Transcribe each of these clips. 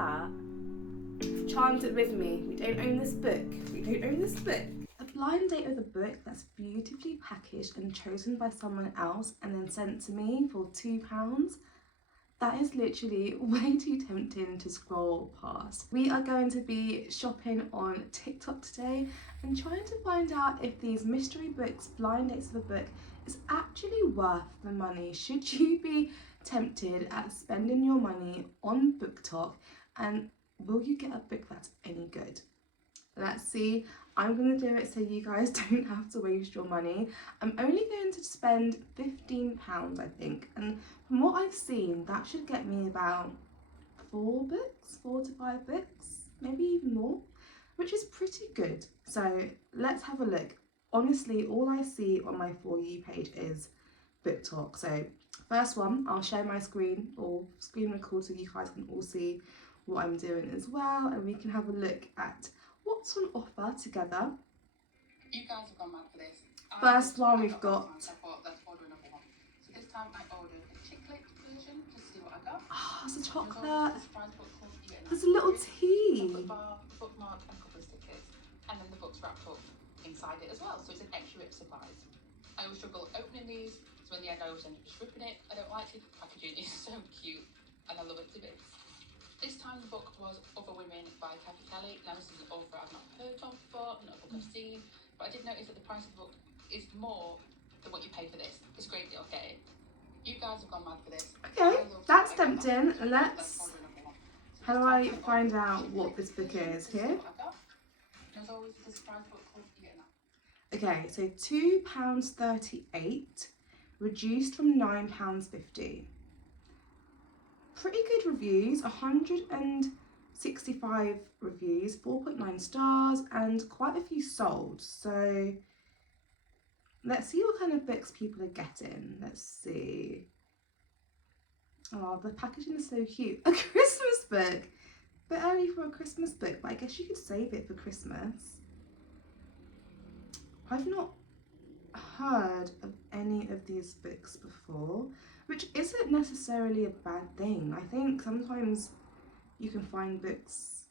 that, you've charmed it with me. We don't own this book. We don't own this book. A blind date of the book that's beautifully packaged and chosen by someone else and then sent to me for £2. That is literally way too tempting to scroll past. We are going to be shopping on TikTok today and trying to find out if these mystery books, blind dates of the book, is actually worth the money. Should you be tempted at spending your money on BookTok, and will you get a book that's any good? Let's see. I'm going to do it so you guys don't have to waste your money. I'm only going to spend £15, I think, and from what I've seen, that should get me about 4 to 5 books, maybe even more, which is pretty good. So let's have a look. Honestly, all I see on my For You page is BookTok. So first one, I'll share my screen or screen record so you guys can all see what I'm doing as well, and we can have a look at what's on offer together. You guys have gone mad for this. First one we've got. So let's order another one. So this time I ordered a chocolate version just to see what I got. Oh, it's a chocolate. There's a There's little tea. chocolate bar, bookmark, and a couple of stickers, and then the book's wrapped up inside it as well. So it's an extra bit of supplies. I always struggle opening these, so in the end I always end up just ripping it. I don't like it. The packaging is so cute, and I love it to bits. This time the book was Other Women by Kathy Kelly. Now this is an author I've not heard of before, not a book I've seen, but I did notice that the price of the book is more than what you pay for this. It's a great deal, get it. You guys have gone mad for this. Okay, that's tempting. Let's. How do I find out what this book is here? There's always a surprise book called Okay, so £2.38 reduced from £9.50. Pretty good reviews, 165 reviews, 4.9 stars, and quite a few sold. So let's see what kind of books people are getting. Let's see. Oh, the packaging is so cute. A Christmas book. A bit early for a Christmas book, but I guess you could save it for Christmas. I've not heard of any of these books before, which isn't necessarily a bad thing. I think sometimes you can find books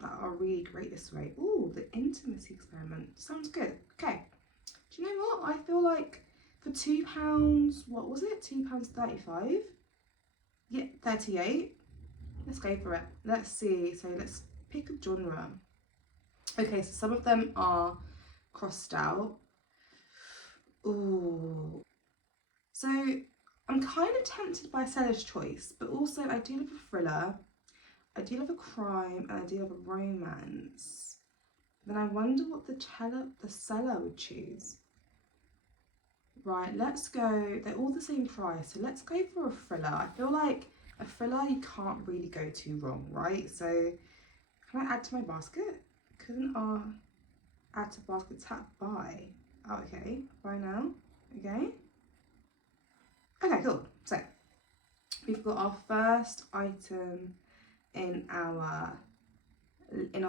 that are really great this way. Ooh, The Intimacy Experiment. Sounds good. Okay. Do you know what? I feel like for £2, what was it? £2.35? Yeah, 38. Let's go for it. Let's see. So let's pick a genre. Okay, so some of them are crossed out. Ooh. So I'm kind of tempted by Seller's Choice, but also I do love a thriller, I do love a crime, and I do love a romance. Then I wonder what the seller would choose. Right, let's go. They're all the same price, so let's go for a thriller. I feel like a thriller you can't really go too wrong, right? So can I add to my basket? Couldn't add to basket, tap buy. Oh, okay, buy now. Okay. Okay, cool. So we've got our first item in our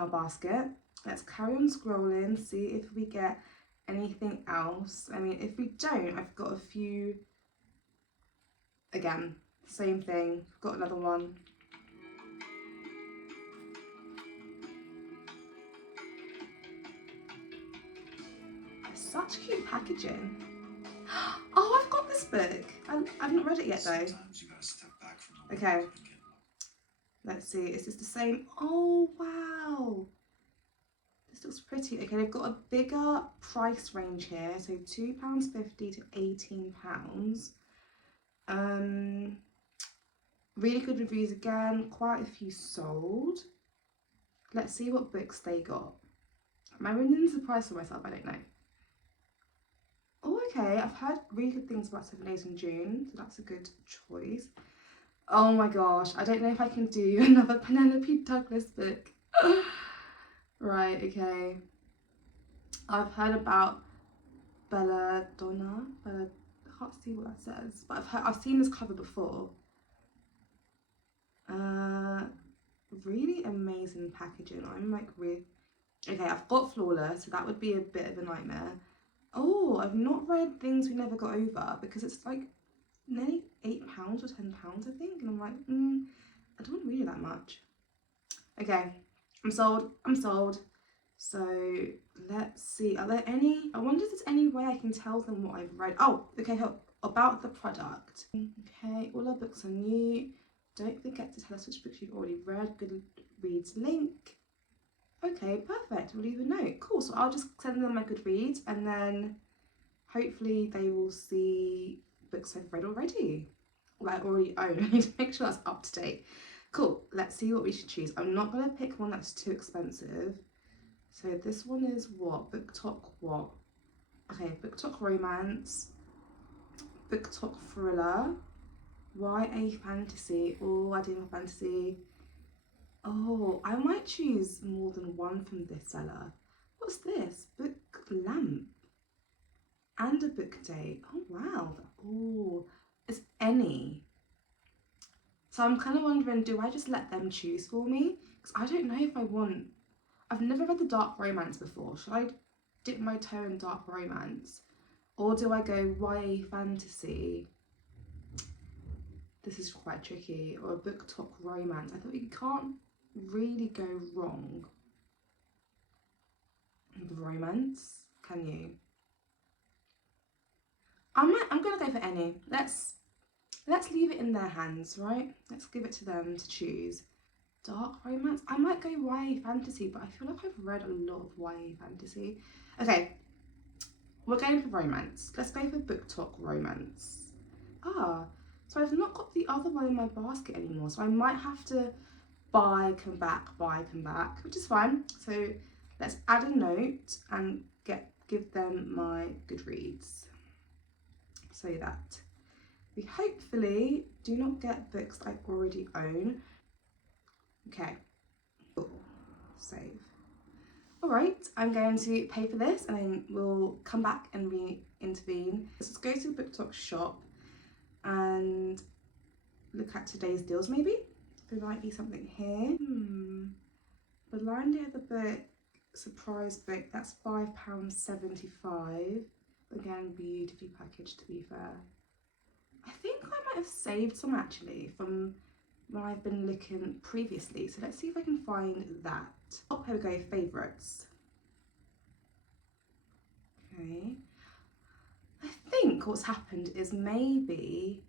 basket. Let's carry on scrolling, see if we get anything else. I mean, if we don't, I've got a few. Again, same thing. I've got another one. Such cute packaging. Oh, I've got this book. I've not read it yet though. Okay. Let's see. Is this the same? Oh, wow. This looks pretty. Okay, they've got a bigger price range here. So £2.50 to £18. Really good reviews again. Quite a few sold. Let's see what books they got. Am I ruining the surprise for myself? I don't know. Oh, okay. I've heard really good things about 7 Days in June, so that's a good choice. Oh my gosh, I don't know if I can do another Penelope Douglas book. Right, okay. I've heard about Belladonna. I can't see what that says, but I've seen this cover before. Really amazing packaging. I'm like okay, I've got Flawless, so that would be a bit of a nightmare. Oh, I've not read Things We Never Got Over because it's like nearly £8 or £10, I think, and I'm like, I don't want to read it that much. Okay, I'm sold. I'm sold. So let's see. Are there any? I wonder if there's any way I can tell them what I've read. Oh, okay. About the product. Okay, all our books are new. Don't forget to tell us which books you've already read. Goodreads link. Okay, perfect. We'll leave a note. Cool. So I'll just send them my Goodreads, and then hopefully they will see books I've read already, or I already own. I need to make sure that's up to date. Cool. Let's see what we should choose. I'm not gonna pick one that's too expensive. So this one is what? BookTok what? Okay, BookTok romance, BookTok thriller, YA fantasy. Oh, I do have fantasy. Oh, I might choose more than one from this seller. What's this? Book lamp and a book date. Oh wow. Oh, it's any. So I'm kind of wondering, do I just let them choose for me? Because I don't know if I want. I've never read the dark romance before. Should I dip my toe in dark romance? Or do I go YA fantasy? This is quite tricky. Or a BookTok romance. I thought you can't really go wrong with romance, can you? I'm gonna go for any. Let's leave it in their hands, right? Let's give it to them to choose. Dark romance. I might go YA fantasy, but I feel like I've read a lot of YA fantasy. Okay, we're going for romance. Let's go for BookTok romance. Ah, so I've not got the other one in my basket anymore, so I might have to buy, come back, which is fine. So let's add a note and give them my Goodreads so that we hopefully do not get books I already own. Okay, save. All right, I'm going to pay for this and then we'll come back and re-intervene. Let's go to the BookTok shop and look at today's deals maybe. There might be something here. The line date of the book, surprise book, that's £5.75. Again, beautifully packaged to be fair. I think I might have saved some actually from when I've been looking previously. So let's see if I can find that. Oh, here we go, favourites. Okay. I think what's happened is maybe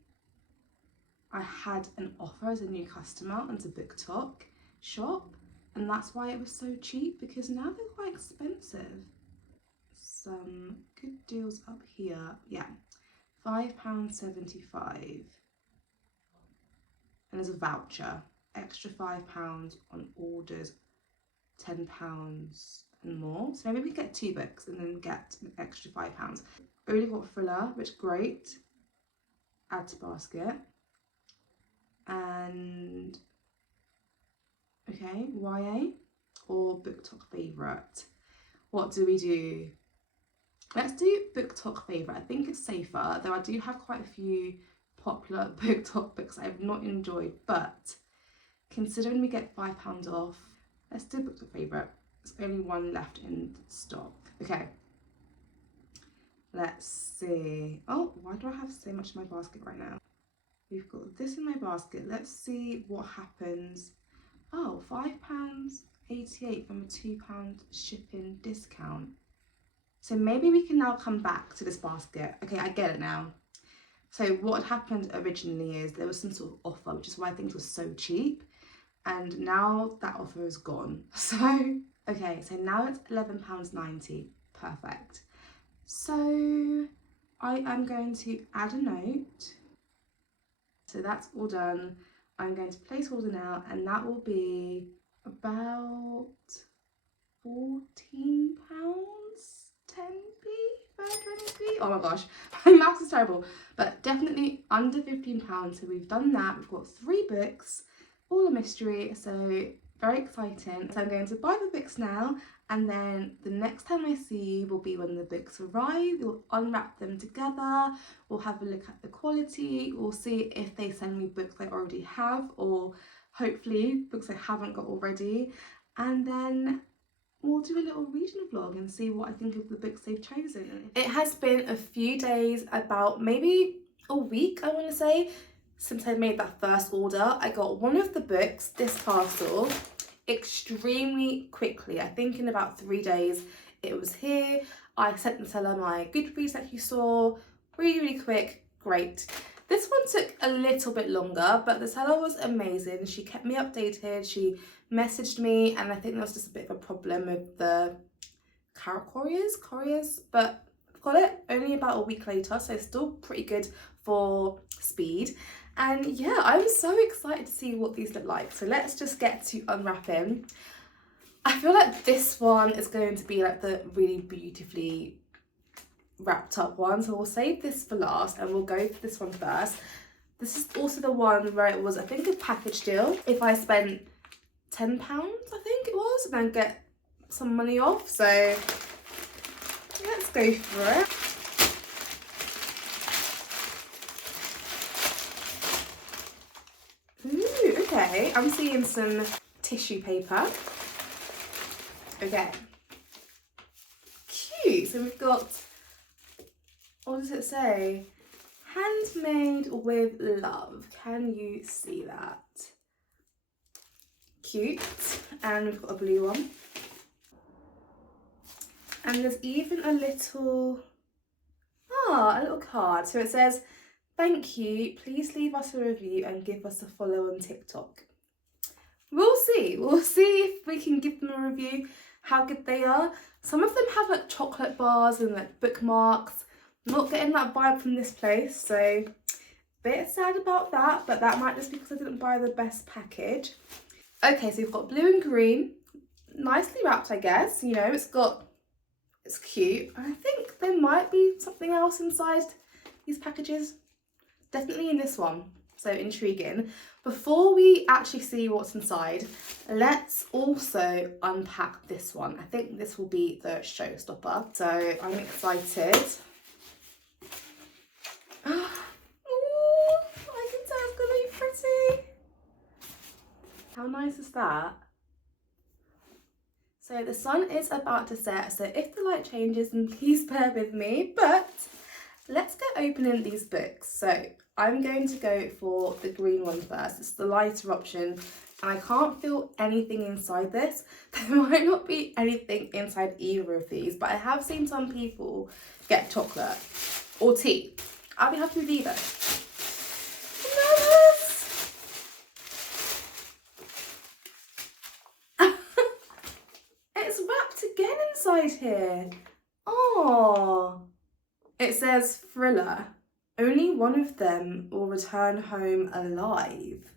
I had an offer as a new customer on the BookTok shop, and that's why it was so cheap, because now they're quite expensive. Some good deals up here. Yeah, £5.75. And there's a voucher, extra £5 on orders, £10 and more. So maybe we get 2 books and then get an extra £5. Only got thriller, which great. Add to basket. And okay, YA or BookTok favourite. What do we do? Let's do BookTok favourite. I think it's safer, though I do have quite a few popular BookTok books I've not enjoyed, but considering we get £5 off, let's do BookTok favourite. There's only one left in stock. Okay, let's see. Oh, why do I have so much in my basket right now? We've got this in my basket. Let's see what happens. Oh, £5.88 from a £2 shipping discount. So maybe we can now come back to this basket. Okay, I get it now. So what happened originally is there was some sort of offer, which is why I think it was so cheap. And now that offer is gone. So, okay, so now it's £11.90. Perfect. So I am going to add a note. So that's all done. I'm going to place order now, and that will be about £14, 10p, 20p. Oh my gosh, my maths is terrible, but definitely under £15. So we've done that. We've got 3 books, all a mystery, so very exciting. So I'm going to buy the books now, and then the next time I see you will be when the books arrive. We'll unwrap them together, we'll have a look at the quality, we'll see if they send me books I already have, or hopefully books I haven't got already, and then we'll do a little reading vlog and see what I think of the books they've chosen. It has been a few days, about maybe a week I want to say, since I made that first order. I got one of the books, this parcel, extremely quickly. I think in about 3 days it was here. I sent the seller my Goodreads that you saw. Really quick, great. This one took a little bit longer, but the seller was amazing. She kept me updated, she messaged me, and I think there was just a bit of a problem with the couriers, but I've got it only about a week later, so still pretty good for speed. And yeah, I'm so excited to see what these look like. So let's just get to unwrapping. I feel like this one is going to be like the really beautifully wrapped up one, so we'll save this for last and we'll go for this one first. This is also the one where it was, I think, a package deal. If I spent £10, I think it was, and then get some money off. So let's go for it. Ooh, okay, I'm seeing some tissue paper. Okay, cute. So we've got, what does it say? Handmade with love. Can you see that? Cute. And we've got a blue one. And there's even a little card. So it says, thank you, please leave us a review and give us a follow on TikTok. We'll see if we can give them a review, how good they are. Some of them have like chocolate bars and like bookmarks. I'm not getting that vibe from this place, so a bit sad about that, but that might just be because I didn't buy the best package. Okay, so we've got blue and green, nicely wrapped, I guess. You know, it's cute. I think there might be something else inside these packages. Definitely in this one, so intriguing. Before we actually see what's inside, let's also unpack this one. I think this will be the showstopper, so I'm excited. Oh, I can tell it's gonna be pretty. How nice is that? So the sun is about to set, so if the light changes, then please bear with me, but let's get opening these books. So I'm going to go for the green one first. It's the lighter option, and I can't feel anything inside this. There might not be anything inside either of these, but I have seen some people get chocolate or tea. I'll be happy with either. It's wrapped again inside here. Oh, it says thriller. Only one of them will return home alive.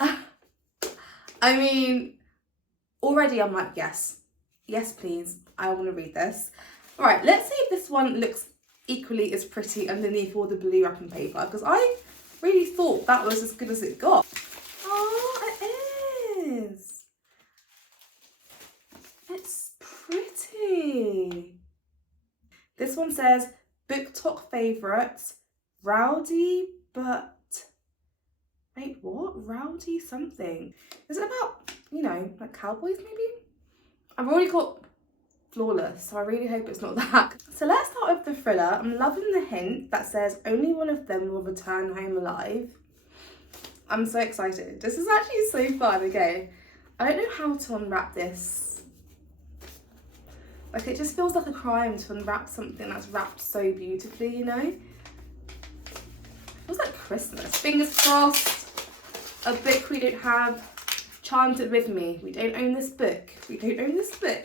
I mean, already I'm like, yes, please, I want to read this. All right, let's see if this one looks equally as pretty underneath all the blue wrapping paper, because I really thought that was as good as it got. Oh, it is. It's pretty. This one says, BookTok favourites, rowdy but, wait, what? Rowdy something. Is it about, you know, like cowboys maybe? I've already got Flawless, so I really hope it's not that. So let's start with the thriller. I'm loving the hint that says only one of them will return home alive. I'm so excited. This is actually so fun. Okay, I don't know how to unwrap this. Like, it just feels like a crime to unwrap something that's wrapped so beautifully, you know? It feels like Christmas. Fingers crossed, a book we don't have. Chant it with me. We don't own this book. We don't own this book.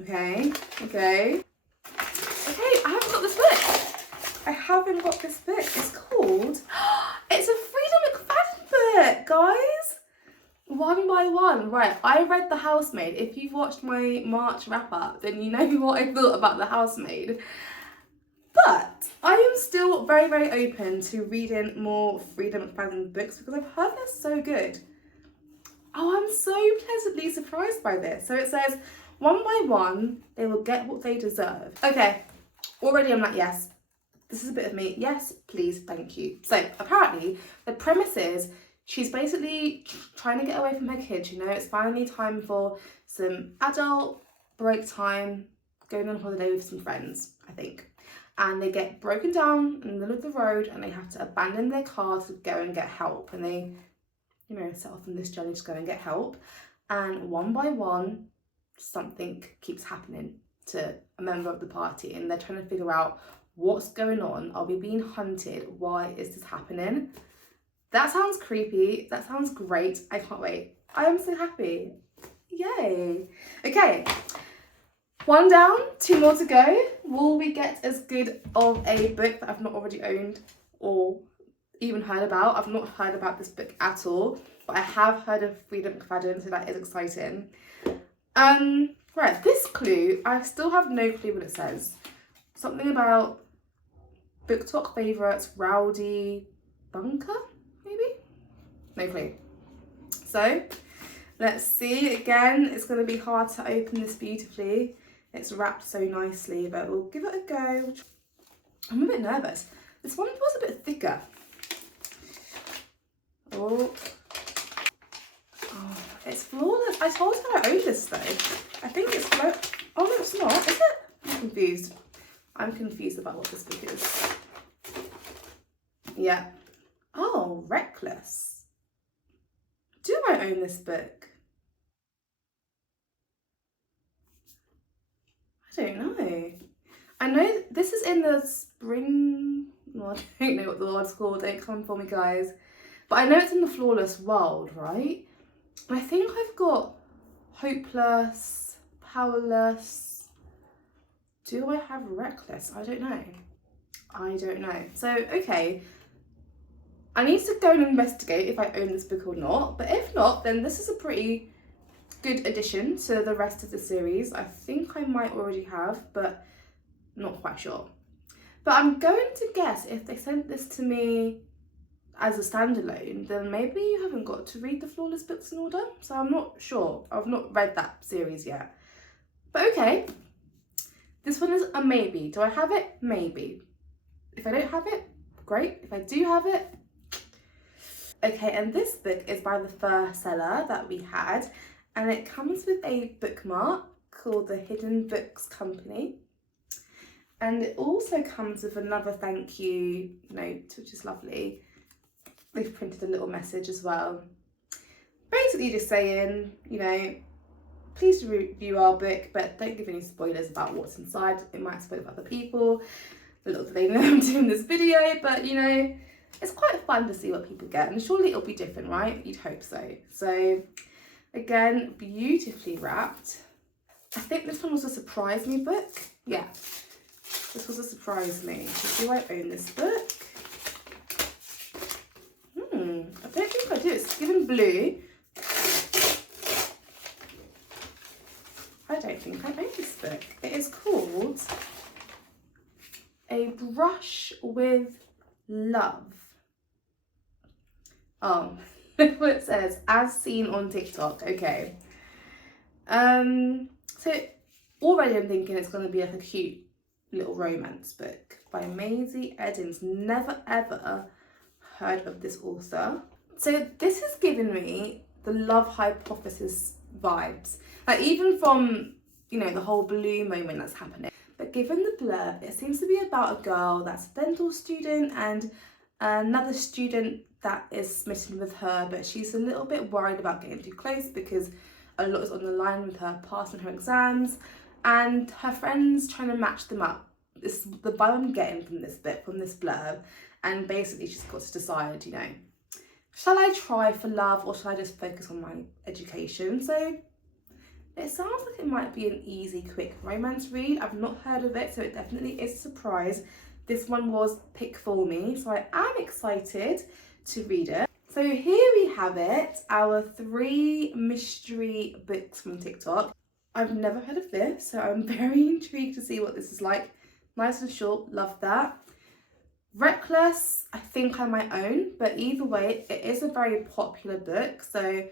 Okay. I haven't got this book. I haven't got this book. It's called, it's a Frida McFadden book, guys. One by one. Right, I read The Housemaid. If you've watched my March wrap up, then you know what I thought about The Housemaid. But I am still very, very open to reading more Frida McFadden books because I've heard they're so good. Oh, I'm so pleasantly surprised by this. So it says, one by one, they will get what they deserve. Okay, already I'm like, yes, this is a bit of me. Yes, please, thank you. So apparently the premise is she's basically trying to get away from her kids, you know, it's finally time for some adult break time, going on holiday with some friends, I think. and they get broken down in the middle of the road and they have to abandon their car to go and get help. And they, you know, set off on this journey to go and get help. And one by one, something keeps happening to a member of the party and they're trying to figure out what's going on. Are we being hunted? Why is this happening? That sounds creepy. That sounds great. I can't wait. I am so happy. Yay. Okay. 1 down, 2 more to go. Will we get as good of a book that I've not already owned or even heard about? I've not heard about this book at all, but I have heard of Freedom McFadden, so that is exciting. Right, this clue, I still have no clue what it says. Something about BookTok favourites, Rowdy Bunker, maybe? No clue. So, let's see. Again, it's going to be hard to open this beautifully. It's wrapped so nicely, but we'll give it a go. I'm a bit nervous. This one was a bit thicker. Oh, it's flawless. I told her I owned this though. I think it's oh no, it's not, is it? I'm confused. I'm confused about what this book is. Yeah. Oh, Reckless. Do I own this book? I don't know. I know this is in the spring. Well, I don't know what the word's called. Don't come for me, guys. But I know it's in the Flawless World, right? And I think I've got Hopeless, Powerless. Do I have Reckless? I don't know. I don't know. So, okay. I need to go and investigate if I own this book or not. But if not, then this is a pretty good addition to the rest of the series. I think I might already have, but not quite sure. But I'm going to guess if they sent this to me as a standalone, then maybe you haven't got to read the Flawless books in order. So I'm not sure. I've not read that series yet. But okay. This one is a maybe. Do I have it? Maybe. If I don't have it, great. If I do have it. Okay, and this book is by the first seller that we had. And it comes with a bookmark called the Hidden Books Company. And it also comes with another thank you note, which is lovely. They've printed a little message as well. Basically just saying, you know, please review our book, but don't give any spoilers about what's inside. It might spoil for other people. Little do they know I'm doing this video, but you know, it's quite fun to see what people get. And surely it'll be different, right? You'd hope so. So, again, beautifully wrapped. I think this one was a surprise me book. Yeah, this was a surprise me. So do I own this book? I don't think I do. It's given blue. I don't think I own this book. It is called A Brush with Love. Oh, look what it says. As seen on TikTok. Okay. So already I'm thinking it's going to be like a cute little romance book by Maisie Eddins. Never ever heard of this author. So this has given me the Love Hypothesis vibes. Like even from, you know, the whole blue moment that's happening. But given the blurb, it seems to be about a girl that's a dental student and another student that is smitten with her, but she's a little bit worried about getting too close because a lot is on the line with her passing her exams and her friends trying to match them up. This is the vibe I'm getting from this bit, from this blurb. And basically she's got to decide, you know, shall I try for love or shall I just focus on my education? So it sounds like it might be an easy, quick romance read. I've not heard of it, so it definitely is a surprise. This one was picked for me, so I am excited to read it. So here we have it, our 3 mystery books from TikTok. I've never heard of this, so I'm very intrigued to see what this is like. Nice and short, love that. Reckless, I think I might own, but either way, it is a very popular book, so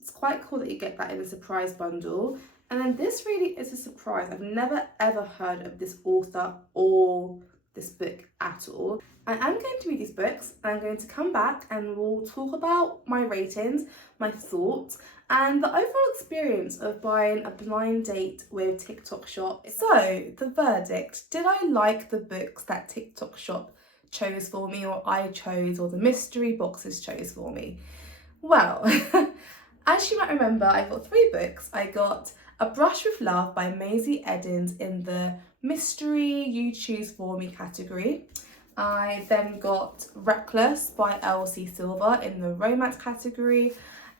it's quite cool that you get that in a surprise bundle. And then this really is a surprise. I've never ever heard of this author or this book at all. I am going to read these books, and I'm going to come back and we'll talk about my ratings, my thoughts, and the overall experience of buying A Blind Date with TikTok Shop. So, the verdict. Did I like the books that TikTok Shop chose for me, or I chose, or the mystery boxes chose for me? Well, as you might remember, I got 3 books. I got A Brush with Love by Maisie Edens in the mystery you choose for me category. I then got Reckless by Elsie Silver in the romance category,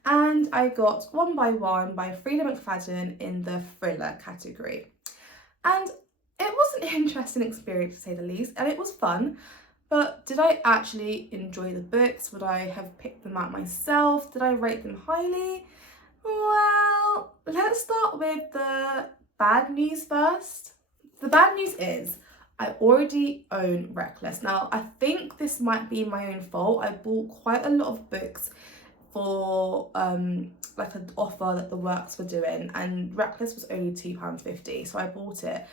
and I got One by One by Frida McFadden in the thriller category. And it was an interesting experience to say the least, and it was fun. But did I actually enjoy the books? Would I have picked them out myself? Did I rate them highly? Well, let's start with the bad news first. The bad news is I already own Reckless. Now, I think this might be my own fault. I bought quite a lot of books for like an offer that the works were doing, and Reckless was only £2.50, so I bought it.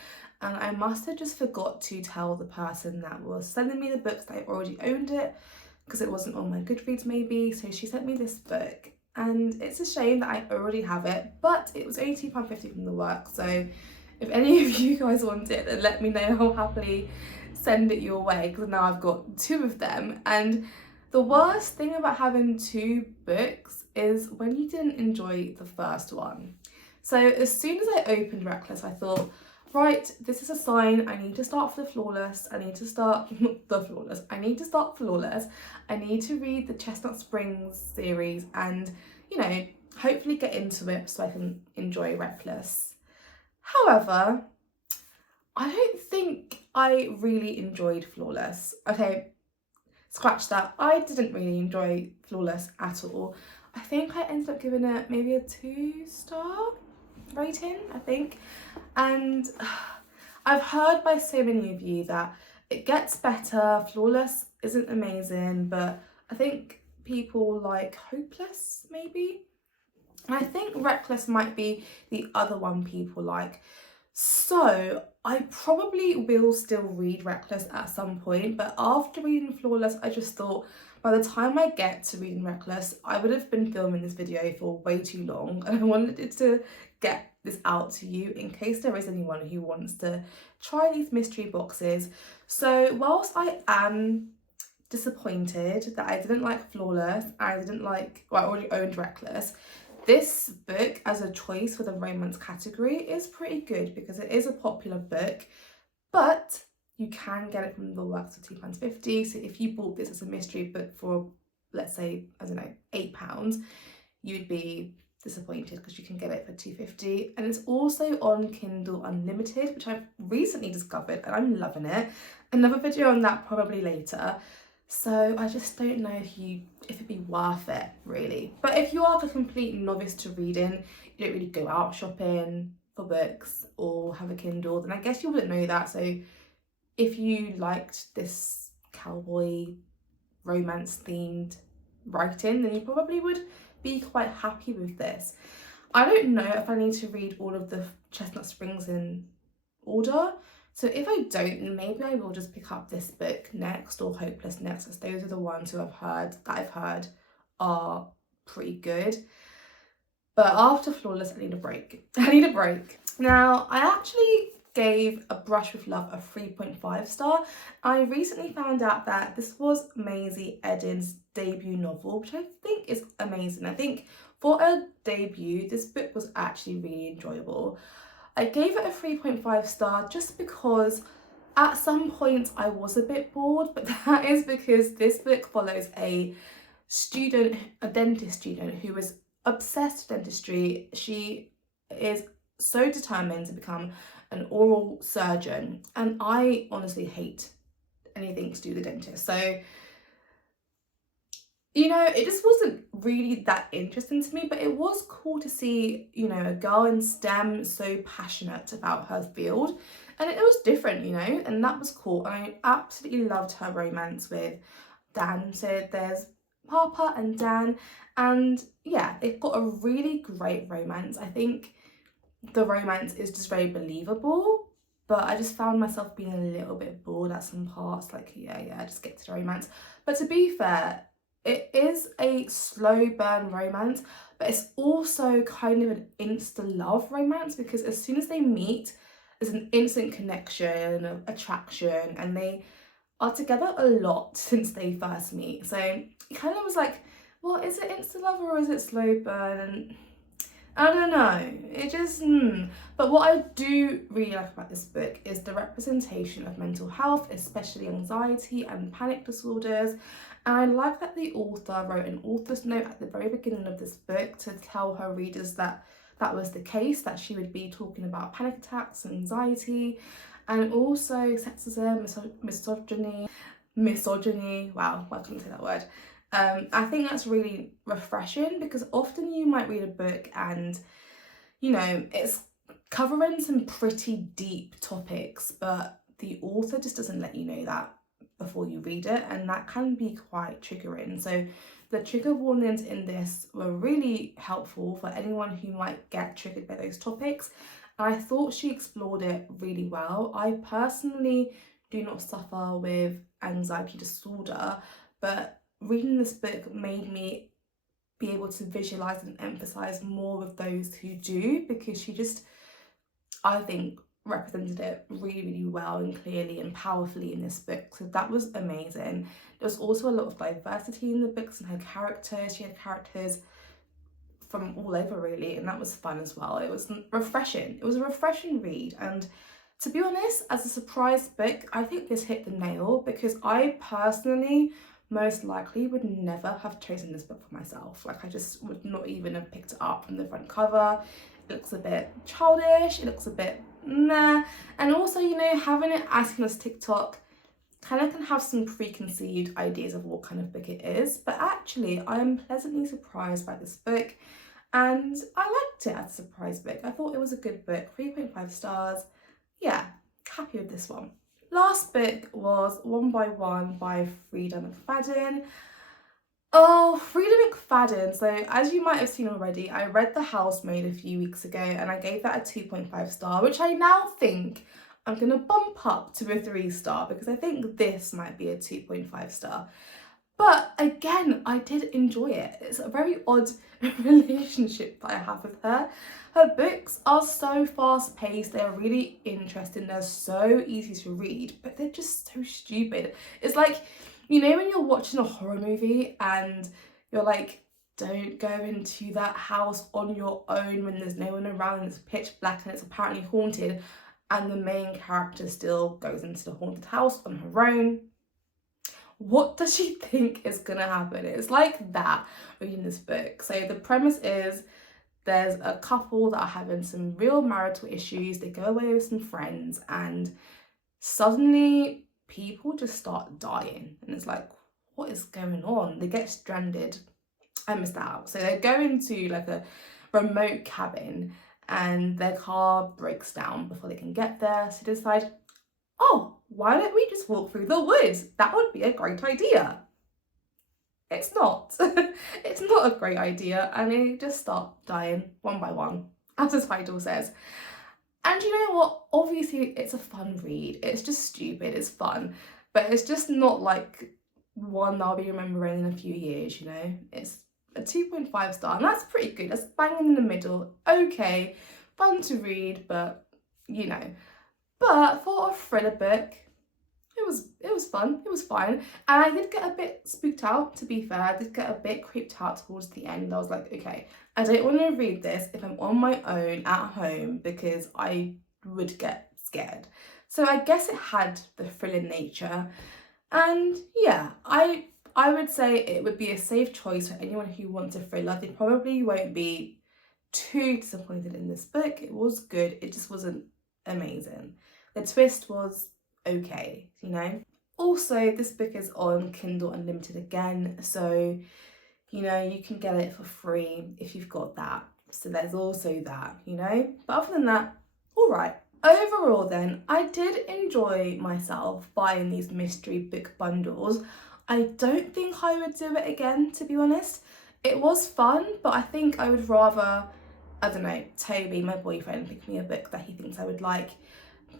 And I must have just forgot to tell the person that was sending me the books that I already owned it, because it wasn't on my Goodreads maybe. So she sent me this book, and it's a shame that I already have it, but it was only £2.50 from the work. So if any of you guys want it, then let me know. I'll happily send it your way, because now I've got 2 of them. And the worst thing about having 2 books is when you didn't enjoy the first one. So as soon as I opened Reckless, I thought, right, this is a sign. I need to start for the Flawless. I need to start Flawless. I need to read the Chestnut Springs series and, you know, hopefully get into it so I can enjoy Reckless. However, I don't think I really enjoyed Flawless. Okay, scratch that. I didn't really enjoy Flawless at all. I think I ended up giving it maybe a 2-star rating, I think. And I've heard by so many of you that it gets better. Flawless isn't amazing, but I think people like Hopeless maybe. And I think Reckless might be the other one people like. So I probably will still read Reckless at some point, but after reading Flawless, I just thought by the time I get to reading Reckless, I would have been filming this video for way too long, and I wanted to get this out to you in case there is anyone who wants to try these mystery boxes. So whilst I am disappointed that I didn't like Flawless, I already owned Reckless, this book as a choice for the romance category is pretty good because it is a popular book, but you can get it from the works for £2.50. So if you bought this as a mystery book for, let's say, I don't know, £8, you'd be disappointed because you can get it for £2.50. And it's also on Kindle Unlimited, which I've recently discovered and I'm loving it. Another video on that probably later. So I just don't know if it'd be worth it, really. But if you are a complete novice to reading, you don't really go out shopping for books or have a Kindle, then I guess you wouldn't know that. So if you liked this cowboy romance themed writing, then you probably would be quite happy with this. I don't know if I need to read all of the Chestnut Springs in order. So if I don't, maybe I will just pick up this book next, or Hopeless next, as those are the ones who I've heard are pretty good. But after Flawless, I need a break. Now, I actually gave A Brush with Love a 3.5 star. I recently found out that this was Maisie Edens' debut novel, which I think is amazing. I think for a debut, this book was actually really enjoyable. I gave it a 3.5 star just because at some points I was a bit bored, but that is because this book follows a dentist student who is obsessed with dentistry. She is so determined to become an oral surgeon, and I honestly hate anything to do with the dentist. So, you know, it just wasn't really that interesting to me, but it was cool to see, you know, a girl in STEM so passionate about her field, and it was different, you know, and that was cool. And I absolutely loved her romance with Dan. So there's Papa and Dan, and yeah, they've got a really great romance. I think the romance is just very believable, but I just found myself being a little bit bored at some parts, like, yeah, just get to the romance. But to be fair, it is a slow burn romance, but it's also kind of an insta-love romance, because as soon as they meet, there's an instant connection, attraction, and they are together a lot since they first meet. So it kind of was like, well, is it insta-love or is it slow burn? I don't know, it just, But what I do really like about this book is the representation of mental health, especially anxiety and panic disorders. And I like that the author wrote an author's note at the very beginning of this book to tell her readers that that was the case, that she would be talking about panic attacks and anxiety, and also sexism, misogyny, wow, I couldn't say that word. I think that's really refreshing, because often you might read a book and, you know, it's covering some pretty deep topics, but the author just doesn't let you know that before you read it, and that can be quite triggering. So the trigger warnings in this were really helpful for anyone who might get triggered by those topics. And I thought she explored it really well. I personally do not suffer with anxiety disorder, but reading this book made me be able to visualize and emphasize more with those who do, because she just, I think, represented it really well and clearly and powerfully in this book. So that was amazing. There was also a lot of diversity in the books and her characters. She had characters from all over really, and that was fun as well. It was refreshing. It was a refreshing read, and to be honest, as a surprise book, I think this hit the nail, because I personally most likely would never have chosen this book for myself. Like, I just would not even have picked it up from the front cover. It looks a bit childish, it looks a bit meh, and also, you know, having it asking us TikTok kind of can have some preconceived ideas of what kind of book it is, but actually I'm pleasantly surprised by this book, and I liked it as a surprise book. I thought it was a good book, 3.5 stars. Yeah, happy with this one. Last book was One by One by Frida McFadden. Oh, Frida McFadden. So as you might have seen already, I read The Housemaid a few weeks ago and I gave that a 2.5 star, which I now think I'm going to bump up to a 3 star, because I think this might be a 2.5 star. But again, I did enjoy it. It's a very odd relationship that I have with her. Her books are so fast paced, they're really interesting, they're so easy to read, but they're just so stupid. It's like, you know, when you're watching a horror movie and you're like, don't go into that house on your own when there's no one around and it's pitch black and it's apparently haunted, and the main character still goes into the haunted house on her own. What does she think is gonna happen? It's like that reading this book. So the premise is there's a couple that are having some real marital issues. They go away with some friends and suddenly people just start dying. And it's like, what is going on? They get stranded. I missed that out. So they go into like a remote cabin and their car breaks down before they can get there. So they decide, oh, why don't we just walk through the woods? That would be a great idea. It's not. It's not a great idea, and they just start dying one by one, as the title says. And you know what? Obviously, it's a fun read. It's just stupid, it's fun, but it's just not like one that I'll be remembering in a few years, you know? It's a 2.5 star, and that's pretty good. That's banging in the middle. Okay, fun to read, but you know. But for a thriller book, it was fun, it was fine. And I did get a bit spooked out, to be fair. I did get a bit creeped out towards the end. I was like, okay, I don't want to read this if I'm on my own at home, because I would get scared. So I guess it had the thriller nature. And yeah, I would say it would be a safe choice for anyone who wants a thriller. They probably won't be too disappointed in this book. It was good, it just wasn't amazing. The twist was okay, you know. Also, this book is on Kindle Unlimited again, so you know, you can get it for free if you've got that. So there's also that, you know. But other than that, all right. Overall then, I did enjoy myself buying these mystery book bundles. I don't think I would do it again, to be honest. It was fun, but I think I would rather, I don't know, Toby, my boyfriend, pick me a book that he thinks I would like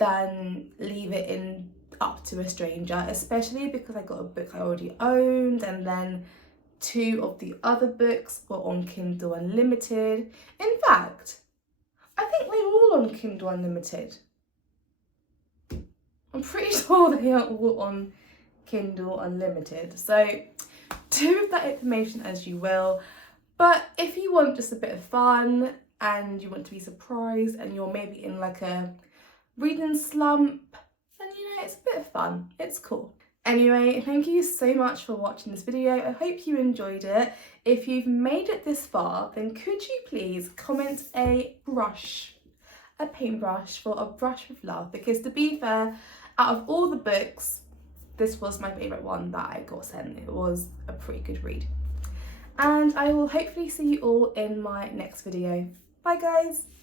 than leave it in up to a stranger, especially because I got a book I already owned, and then 2 of the other books were on Kindle Unlimited. In fact, I think they were all on Kindle Unlimited. I'm pretty sure they are all on Kindle Unlimited. So do with that information as you will. But if you want just a bit of fun and you want to be surprised and you're maybe in like a reading slump, then you know, it's a bit of fun. It's cool. Anyway, thank you so much for watching this video. I hope you enjoyed it. If you've made it this far, then could you please comment a paintbrush for A Brush with Love, because to be fair, out of all the books, this was my favourite one that I got sent. It was a pretty good read. And I will hopefully see you all in my next video. Bye guys!